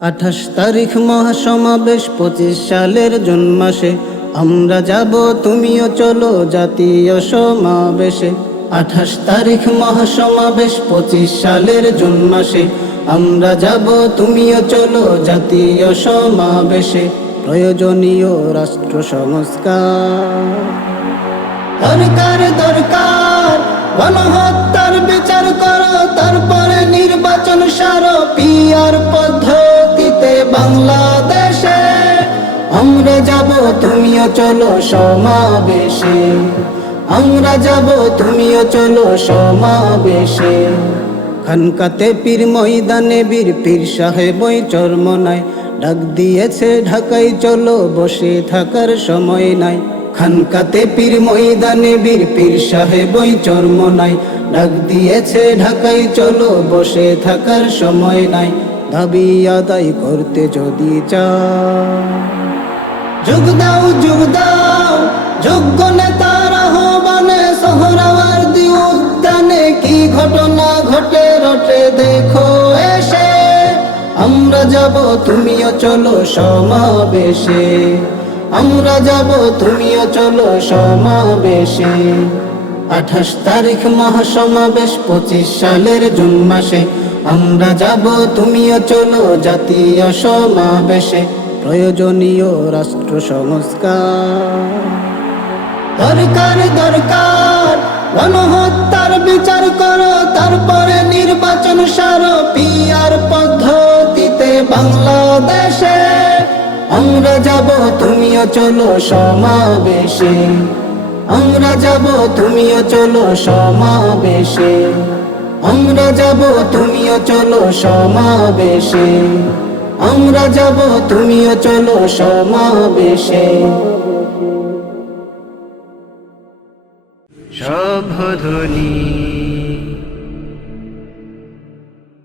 28 তারিখ মহাসমাবেশ 25 সালের জুন মাসে আমরা যাব তুমিও চলো জাতীয় সমাবেশে। 28 তারিখ মহাসমাবেশ 25 সালের জুন মাসে আমরা যাব তুমিও চলো জাতীয় সমাবেশে। প্রয়োজনীয় রাষ্ট্র সংস্কার দরকার দরকার, গণহত্যার বিচার করো, তারপরে নির্বাচন সারো পিআর পদ্ধতিতে বাংলাদেশে। আমরা যাব তুমিও চলো সমাবেশে, আমরা যাব তুমিও চলো সমাবেশে। খানকাতে পীর ময়দানে বীর পীর সাহেবই চরমনায় ডাক দিয়েছে ঢাকায় চলো, বসে থাকার সময় নাই। খানকাতে পীর ময়দানে বীর পীর সাহেবই চরমনায় ডাক দিয়েছে ঢাকায় চলো, বসে থাকার সময় নাই। দাবি আদায় করতে যদি চাও যোগ দাও যোগ দাও, যোগ্য নেতার আহ্বানে সোহরাওয়ার্দী উদ্যানে কি ঘটনা ঘটে রটে দেখো এসে। আমরা যাব তুমিও চলো সমাবেশে, আমরা যাব তুমিও চলো সমাবেশে। 28 তারিখ মহাসমাবেশ 25 সালের জুন মাসে আমরা যাব তুমিও চলো জাতীয় সমাবেশে। প্রয়োজনীয় রাষ্ট্র সংস্কার দরকার দরকার, গণহত্যার বিচার করো, তারপরে নির্বাচন সারো পিআর পদ্ধতিতে বাংলাদেশে। আমরা যাব তুমিও চলো সমাবেশে, আমরা যাব তুমিও চলো সমাবেশে। আমরা যাব তুমিও চলো সমাবেশে, আমরা যাব তুমিও চলো সমাবেশে। সভ্যধ্বনি।